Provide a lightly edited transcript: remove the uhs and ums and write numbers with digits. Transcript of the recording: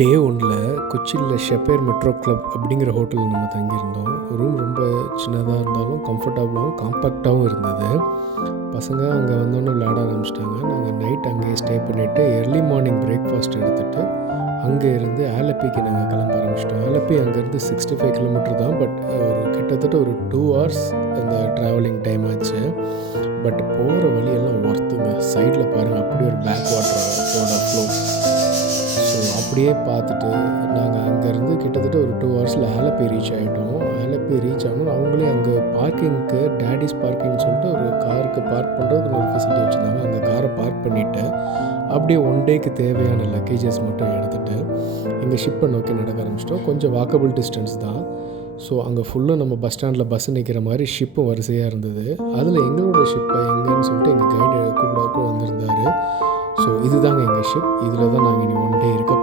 டே 1ல் கொச்சியில் ஷெப்பேர் metro club அப்படிங்கிற ஹோட்டலில் நம்ம தங்கியிருந்தோம். ரூம் ரொம்ப சின்னதாக இருந்தாலும் கம்ஃபர்டபுளாகவும் காம்பேக்டாகவும் இருந்தது. பசங்க அங்கே வந்தோன்னே விளையாட ஆரம்பிச்சிட்டாங்க. நாங்கள் நைட் அங்கேயே ஸ்டே பண்ணிவிட்டு எர்லி மார்னிங் பிரேக்ஃபாஸ்ட் எடுத்துகிட்டு அங்கே இருந்து ஆலப்பிக்கு நாங்கள் கிளம்ப ஆரம்பிச்சிட்டோம். ஆலப்பி அங்கேருந்து 65 கிலோமீட்டர் தான். பட் கிட்டத்தட்ட ஒரு 2 hours அந்த ட்ராவலிங் டைம் ஆச்சு. பட் போகிற வழியெல்லாம் ஒர்த்துங்க. சைடில் பாருங்கள், அப்படி ஒரு பேக் வாட்டரோட ஃப்ளோ. ஸோ அப்படியே பார்த்துட்டு நாங்கள் அங்கேருந்து கிட்டத்தட்ட ஒரு 2 hours ஆலப்பி ரீச் ஆகிட்டோம். ஆலப்பி ரீச் ஆகணும், அவங்களே அங்கே பார்க்கிங்க்கு டேடிஸ் பார்க்கிங்னு சொல்லிட்டு ஒரு காருக்கு பார்க் பண்ணுறதுக்கு ஒரு ஃபெசிலிட்டி வச்சுருந்தாங்க. அங்கே காரை பார்க் பண்ணிவிட்டு அப்படியே 1 டேக்கு தேவையான லக்கேஜஸ் மட்டும் எடுத்துகிட்டு எங்கள் ஷிப்பை நோக்கி நடக்க ஆரம்பிச்சிட்டோம். கொஞ்சம் வாக்கபிள் டிஸ்டன்ஸ் தான். ஸோ அங்கே ஃபுல்லாக நம்ம பஸ் ஸ்டாண்டில் பஸ் நிற்கிற மாதிரி ஷிப்பும் வரிசையாக இருந்தது. அதில் எங்களோட ஷிப்பை எங்கேன்னு சொல்லிட்டு எங்கள் கைடு கூப்பிடாக்கும் வந்திருந்தார். ஸோ இதுதாங்க எங்கள் ஷிப். இதில் தான் நாங்கள் இனி 1 டே இருக்க